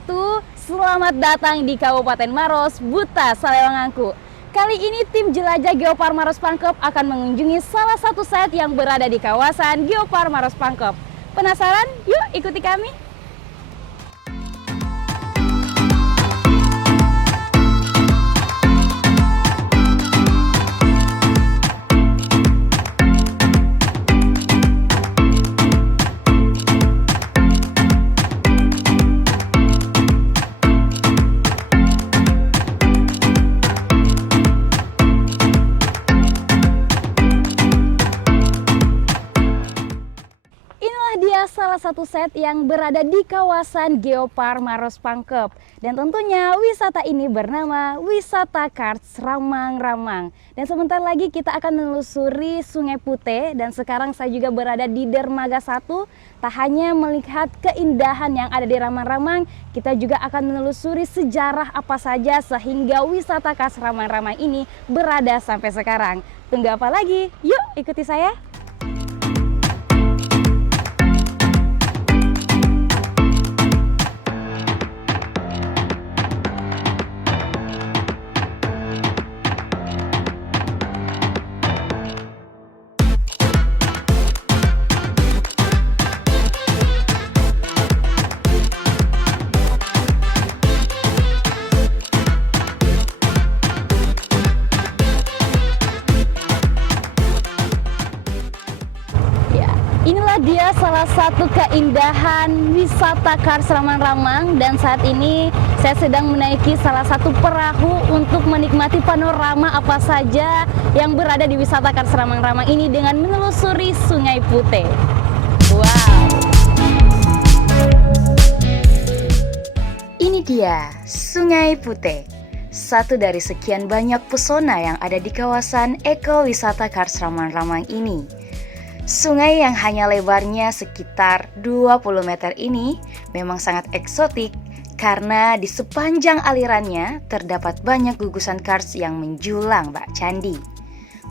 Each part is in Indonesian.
wabarakatuh. Selamat datang di Kabupaten Maros, Buta Salewangangku. Kali ini tim jelajah Geopark Maros Pangkep akan mengunjungi salah satu site yang berada di kawasan Geopark Maros Pangkep. Penasaran? Yuk ikuti kami. Salah satu set yang berada di kawasan Geopark Maros Pangkep, dan tentunya wisata ini bernama Wisata Karts Ramang-Ramang. Dan sebentar lagi kita akan menelusuri Sungai Putih, dan sekarang saya juga berada di Dermaga 1. Tak hanya melihat keindahan yang ada di Ramang-Ramang, kita juga akan menelusuri sejarah apa saja sehingga Wisata Karts Ramang-Ramang ini berada sampai sekarang. Tunggu apa lagi? Yuk ikuti saya. Inilah dia salah satu keindahan wisata Karts Ramang-Ramang, dan saat ini saya sedang menaiki salah satu perahu untuk menikmati panorama apa saja yang berada di wisata Karts Ramang-Ramang ini dengan menelusuri Sungai Putih. Wow. Ini dia Sungai Putih, satu dari sekian banyak pesona yang ada di kawasan ekowisata Karts Ramang-Ramang ini. Sungai yang hanya lebarnya sekitar 20 meter ini memang sangat eksotik karena di sepanjang alirannya terdapat banyak gugusan karts yang menjulang bak candi.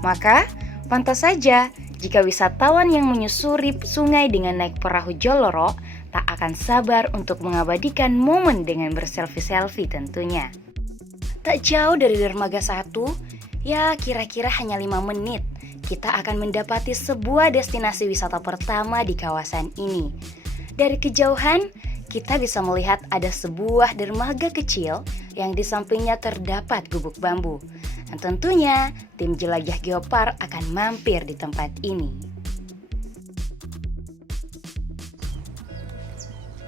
Maka pantas saja jika wisatawan yang menyusuri sungai dengan naik perahu Joloro tak akan sabar untuk mengabadikan momen dengan berselfie-selfie tentunya. Tak jauh dari Dermaga 1, ya kira-kira hanya 5 menit, kita akan mendapati sebuah destinasi wisata pertama di kawasan ini. Dari kejauhan, kita bisa melihat ada sebuah dermaga kecil yang di sampingnya terdapat gubuk bambu. Dan tentunya, tim jelajah Geopark akan mampir di tempat ini.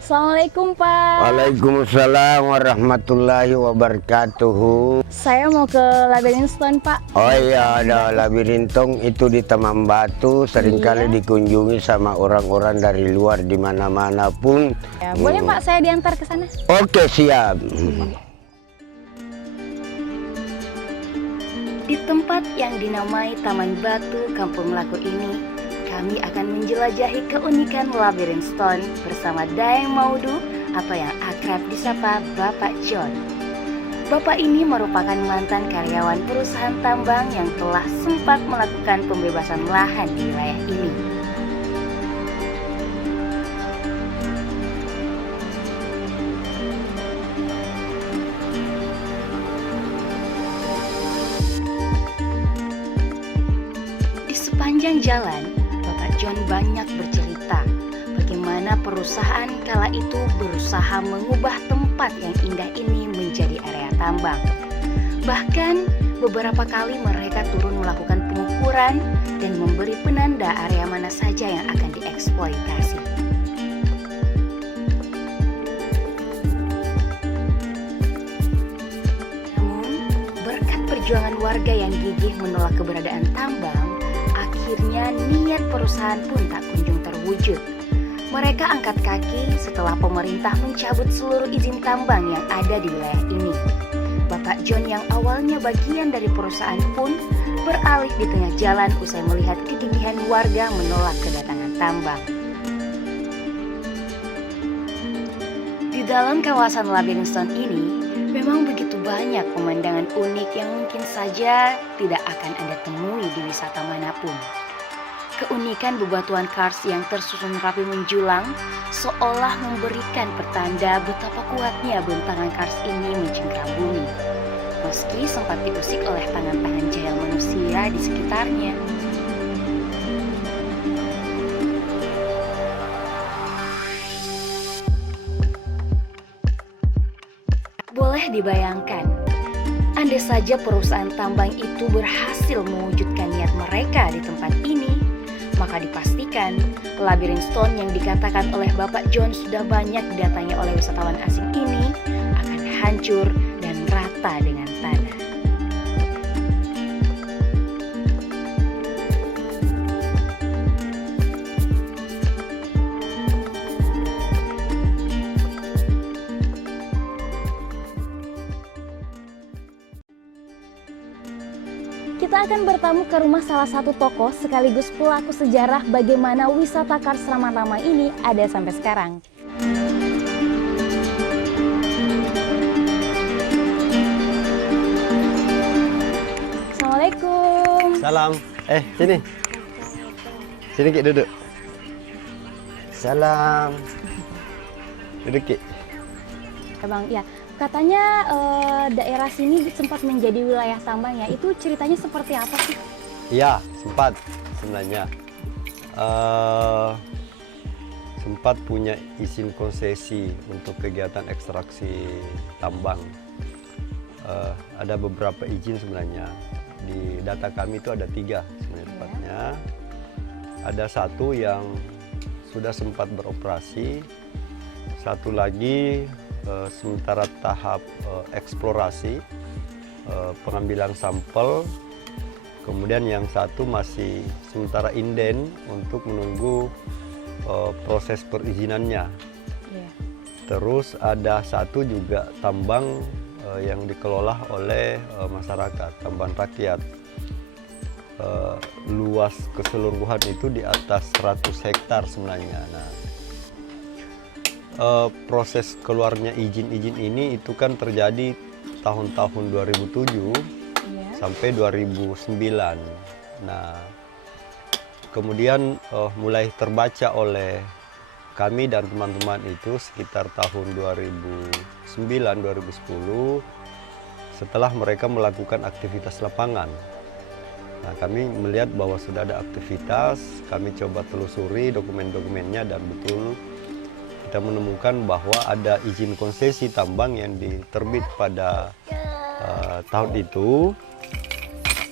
Assalamualaikum Pak. Waalaikumsalam warahmatullahi wabarakatuh. Saya mau ke Labirin Stone Pak. Oh iya, ada Labirintong itu di Taman Batu, seringkali dikunjungi sama orang-orang dari luar di mana-mana pun. Ya, boleh Pak saya diantar ke sana? Oke, siap. Di tempat yang dinamai Taman Batu Kampung Melaku ini, kami akan menjelajahi keunikan Labirin Stone bersama Daeng Maudu atau yang akrab disapa Bapak John. Bapak ini merupakan mantan karyawan perusahaan tambang yang telah sempat melakukan pembebasan lahan di wilayah ini. Di sepanjang jalan, Bapak John banyak bercerita bagaimana perusahaan kala itu berusaha mengubah tempat yang indah ini menjadi area tambang. Bahkan beberapa kali mereka turun melakukan pengukuran dan memberi penanda area mana saja yang akan dieksploitasi. Namun, berkat perjuangan warga yang gigih menolak keberadaan tambang, akhirnya niat perusahaan pun tak kunjung terwujud. Mereka angkat kaki setelah pemerintah mencabut seluruh izin tambang yang ada di wilayah ini. Bapak John yang awalnya bagian dari perusahaan pun beralih di tengah jalan usai melihat kegigihan warga menolak kedatangan tambang. Di dalam kawasan Labirin Stone ini memang begitu banyak pemandangan unik yang mungkin saja tidak akan Anda temui di wisata manapun. Keunikan bebatuan kars yang tersusun rapi menjulang seolah memberikan pertanda betapa kuatnya bentangan kars ini mencengkram bumi. Meski sempat diusik oleh tangan-tangan jahil manusia di sekitarnya. Boleh dibayangkan, andai saja perusahaan tambang itu berhasil mewujudkan niat mereka di tempat ini, maka dipastikan labirin stone yang dikatakan oleh Bapak John sudah banyak didatangi oleh wisatawan asing ini akan hancur dan rata dengan tanah. Kita akan bertamu ke rumah salah satu tokoh sekaligus pelaku sejarah bagaimana wisata Kars Ramang-Ramang ini ada sampai sekarang. Assalamualaikum. Salam. Sini. Sini Ki, duduk. Salam. Duduk Ki. Bang, ya. Katanya daerah sini sempat menjadi wilayah tambang ya. Itu ceritanya seperti apa sih? Iya, sempat sebenarnya. Sempat punya izin konsesi untuk kegiatan ekstraksi tambang. Ada beberapa izin sebenarnya. Di data kami itu ada 3 sebenarnya tepatnya. Ada 1 yang sudah sempat beroperasi. 1 lagi sementara tahap eksplorasi, pengambilan sampel, kemudian yang 1 masih sementara inden untuk menunggu proses perizinannya. Terus ada 1 juga tambang yang dikelola oleh masyarakat, tambang rakyat. Luas keseluruhan itu di atas 100 hektar sebenarnya. Nah, proses keluarnya izin-izin ini itu kan terjadi tahun-tahun 2007 sampai 2009. Nah, kemudian mulai terbaca oleh kami dan teman-teman itu sekitar tahun 2009-2010 setelah mereka melakukan aktivitas lapangan. Nah, kami melihat bahwa sudah ada aktivitas, kami coba telusuri dokumen-dokumennya dan betul kita menemukan bahwa ada izin konsesi tambang yang diterbit pada tahun itu,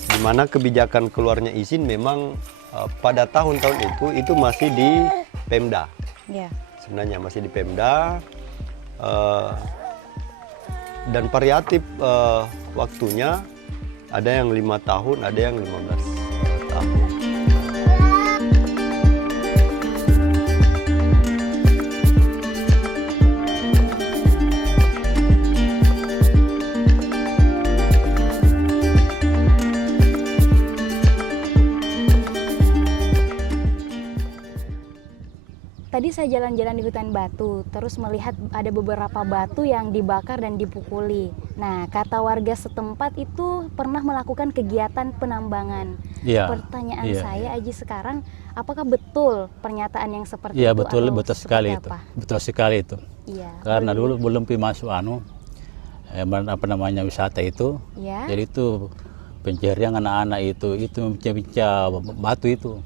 di mana kebijakan keluarnya izin memang pada tahun-tahun itu masih di Pemda. Sebenarnya masih di Pemda, dan variatif waktunya ada yang 5 tahun, ada yang 15 tahun. Tadi saya jalan-jalan di hutan batu, terus melihat ada beberapa batu yang dibakar dan dipukuli. Nah, kata warga setempat itu pernah melakukan kegiatan penambangan. Pertanyaan saya Aji sekarang, apakah betul pernyataan yang seperti itu? Iya, betul sekali itu. Betul sekali itu. Karena dulu belum masuk wisata itu. Jadi itu pencarian anak-anak itu bincang-bincang batu itu.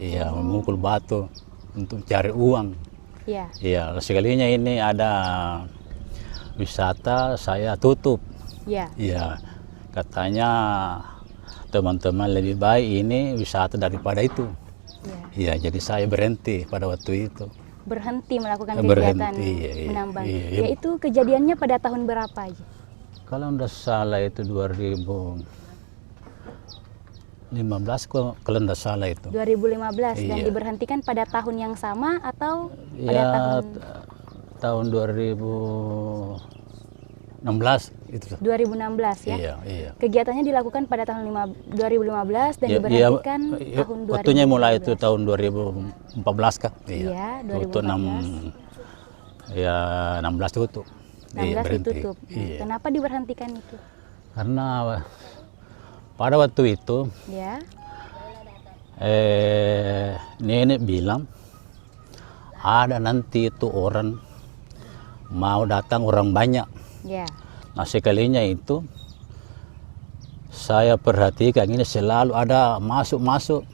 Iya, memukul batu untuk cari uang. Iya, sekalinya ini ada wisata saya tutup. Iya, katanya teman-teman lebih baik ini wisata daripada itu. Iya, jadi saya berhenti pada waktu itu. Berhenti melakukan kegiatan menambang. Ya, itu kejadiannya pada tahun berapa aja? Kalau tidak salah itu 2015 kalau tidak salah itu. 2015 dan diberhentikan pada tahun yang sama atau pada tahun 2016 itu. 2016 ya. Iya. Kegiatannya dilakukan pada tahun 2015 dan diberhentikan tahun 2015. Waktunya mulai itu tahun 2014 kan? Iya, 2014. Ya 16 tutup. 16 ditutup. Kenapa diberhentikan itu? Karena pada waktu itu Nenek bilang ada nanti itu orang mau datang orang banyak. Nah sekalinya itu saya perhatikan ini selalu ada masuk-masuk.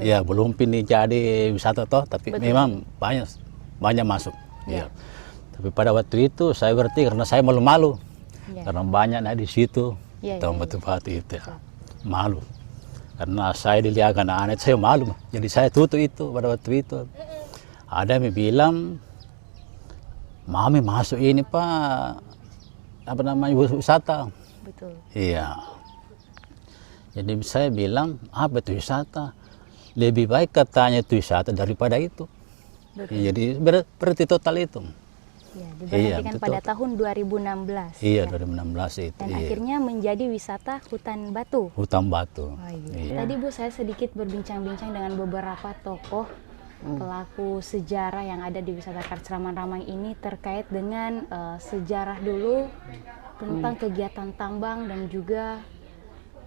Ya belum ini jadi wisata toh, tapi memang banyak masuk. Ya. Tapi pada waktu itu saya berarti karena saya malu-malu karena banyak di situ tahu batu-batu itu ya. Malu karena saya dilihat anak-anak saya malu, jadi saya tutup itu pada waktu itu. Ada yang bilang mami masuk ini Pak apa namanya wisata. Betul. Iya. Jadi saya bilang apa itu wisata? Lebih baik katanya itu wisata daripada itu. Jadi berarti total itu. Ya, diberhentikan pada tahun 2016. Iya, 2016 itu. Dan akhirnya menjadi wisata hutan batu. Hutan batu. Tadi Bu saya sedikit berbincang-bincang dengan beberapa tokoh pelaku sejarah yang ada di wisata Kars Ramang-Ramang ini terkait dengan sejarah dulu tentang kegiatan tambang dan juga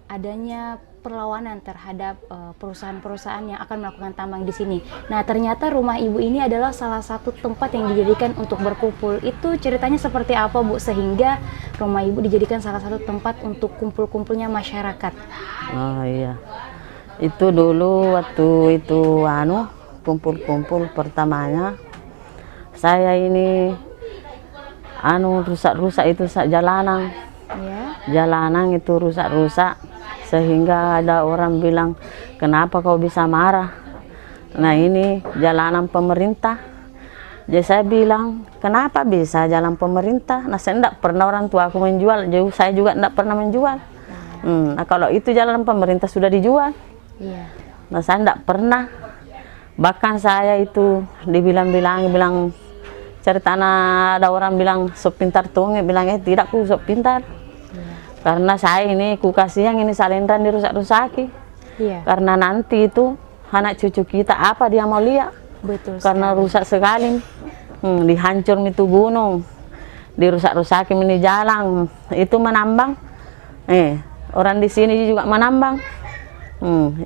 adanya perlawanan terhadap perusahaan-perusahaan yang akan melakukan tambang di sini. Nah, ternyata rumah Ibu ini adalah salah satu tempat yang dijadikan untuk berkumpul. Itu ceritanya seperti apa, Bu, sehingga rumah Ibu dijadikan salah satu tempat untuk kumpul-kumpulnya masyarakat? Oh iya, itu dulu waktu itu kumpul-kumpul pertamanya saya ini rusak-rusak itu jalanan. Jalanan itu rusak-rusak sehingga ada orang bilang kenapa kau bisa marah, nah ini jalanan pemerintah. Jadi saya bilang kenapa bisa jalan pemerintah, nah saya tidak pernah orang tua aku menjual, jadi saya juga tidak pernah menjual. Nah kalau itu jalan pemerintah sudah dijual, nah saya tidak pernah. Bahkan saya itu bilang cerita ada orang bilang sok pintar tuh, bilang tidak ku sok pintar. Karena saya ini ku kasihan ini Salendran dirusak-rusaki. Karena nanti itu anak cucu kita apa dia mau lihat. Betul. Karena rusak sekali. Dihancur itu gunung. Dirusak-rusaki ini jalan. Itu menambang. Orang di sini juga menambang.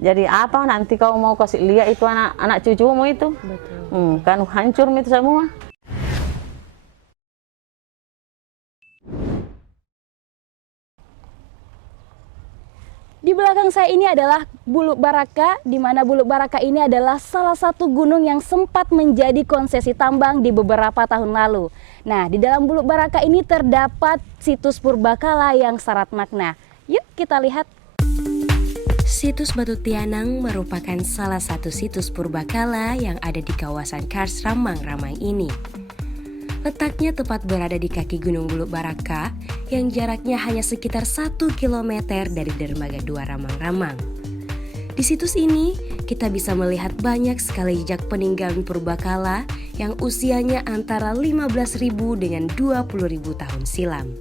Jadi apa nanti kau mau kasih lihat itu anak cucumu itu. Betul. Kan hancur itu semua. Di belakang saya ini adalah Buluk Baraka, di mana Buluk Baraka ini adalah salah satu gunung yang sempat menjadi konsesi tambang di beberapa tahun lalu. Nah, di dalam Buluk Baraka ini terdapat situs purbakala yang syarat makna. Yuk kita lihat. Situs Batu Tianang merupakan salah satu situs purbakala yang ada di kawasan Kars Ramang-Ramang ini. Letaknya tepat berada di kaki Gunung Buluk Baraka yang jaraknya hanya sekitar 1 km dari Dermaga 2 Ramang-Ramang. Di situs ini, kita bisa melihat banyak sekali jejak peninggalan purbakala yang usianya antara 15.000 dengan 20.000 tahun silam.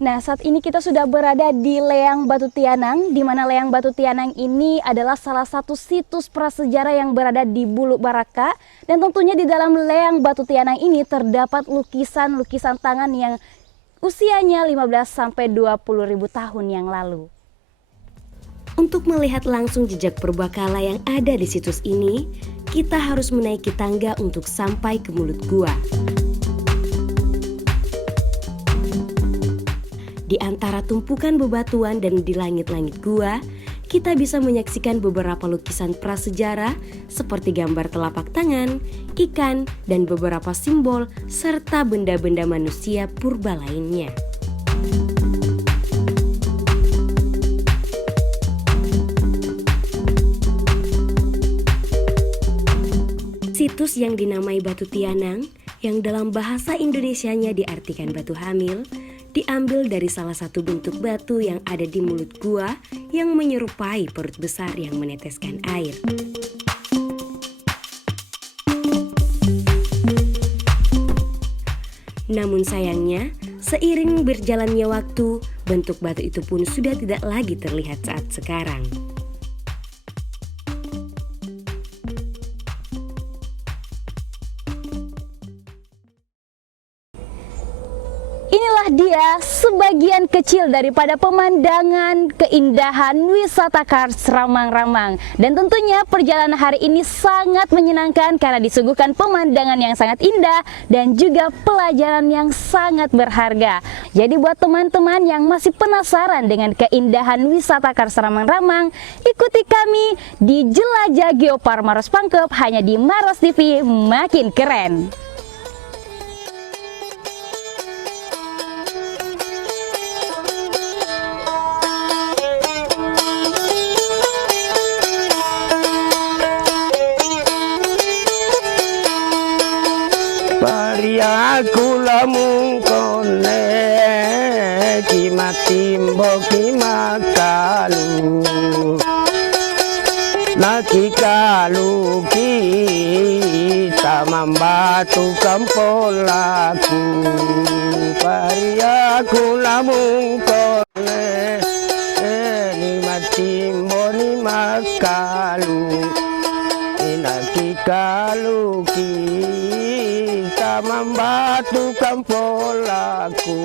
Nah, saat ini kita sudah berada di Leang Batu Tianang, di mana Leang Batu Tianang ini adalah salah satu situs prasejarah yang berada di Buluk Baraka. Dan tentunya di dalam Leang Batu Tianang ini terdapat lukisan-lukisan tangan yang usianya 15-20.000 tahun yang lalu. Untuk melihat langsung jejak purbakala yang ada di situs ini, kita harus menaiki tangga untuk sampai ke mulut gua. Di antara tumpukan bebatuan dan di langit-langit gua, kita bisa menyaksikan beberapa lukisan prasejarah seperti gambar telapak tangan, ikan, dan beberapa simbol serta benda-benda manusia purba lainnya. Situs yang dinamai Batu Tianang, yang dalam bahasa Indonesianya diartikan batu hamil, diambil dari salah satu bentuk batu yang ada di mulut gua yang menyerupai perut besar yang meneteskan air. Namun sayangnya, seiring berjalannya waktu, bentuk batu itu pun sudah tidak lagi terlihat saat sekarang. dia sebagian kecil daripada pemandangan keindahan wisata Kars Ramang-Ramang. Dan tentunya perjalanan hari ini sangat menyenangkan karena disuguhkan pemandangan yang sangat indah dan juga pelajaran yang sangat berharga. Jadi buat teman-teman yang masih penasaran dengan keindahan wisata Kars Ramang-Ramang, ikuti kami di Jelajah Geopark Maros Pangkep hanya di Maros TV, makin keren. Aku lamung kone kimatimbo kimakalu naki kalu kita membatu kampolaku pari aku lamung kone kimatimbo ni makalu naki kalu kita membatu kampolaku.